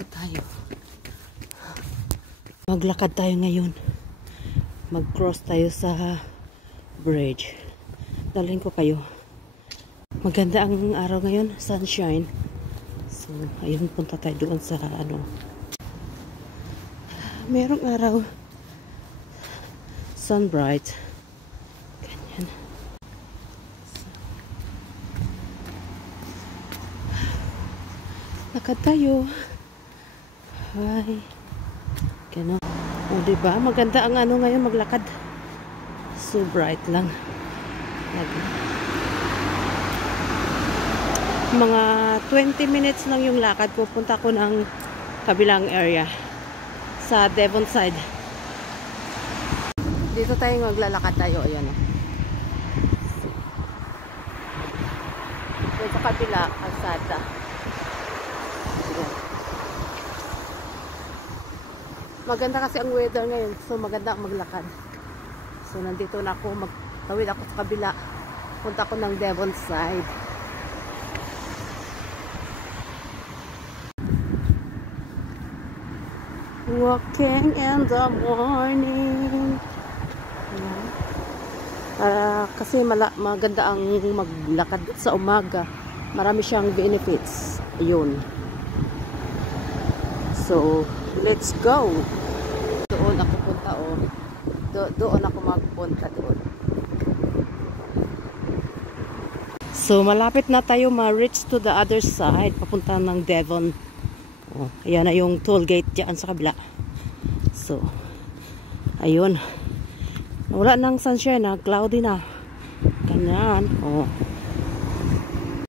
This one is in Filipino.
po tayo. Maglakad tayo ngayon. Mag-cross tayo sa bridge. Dalhin ko kayo. Maganda ang araw ngayon, sunshine. So, ayun, punta tayo doon sa ano. Merong araw. Sun bright. Ganyan. Lakad tayo. Hi. Ganun. O, diba? Maganda ang ano ngayon maglakad. So bright lang. Mga 20 minutes lang yung lakad. Pupunta ko ng kabilang area. Sa Devon side. Dito tayo maglalakad tayo. Ayan o. Sa kabila, kalsada. Maganda kasi ang weather ngayon. So maganda ang maglakad. So nandito na ako. Magtawid ako sa kabila. Punta ko ng Devon side. Walking in the morning. Kasi maganda ang maglakad sa umaga. Marami siyang benefits. Ayun. So, let's go. Doon ako punta o. Doon ako magpunta doon. So, malapit na tayo ma-reach to the other side. Papunta ng Devon. Oh, ayan na yung toll gate dyan sa kabila. So, ayun. Wala nang sunshine na. Cloudy na. Ganyan. Oh.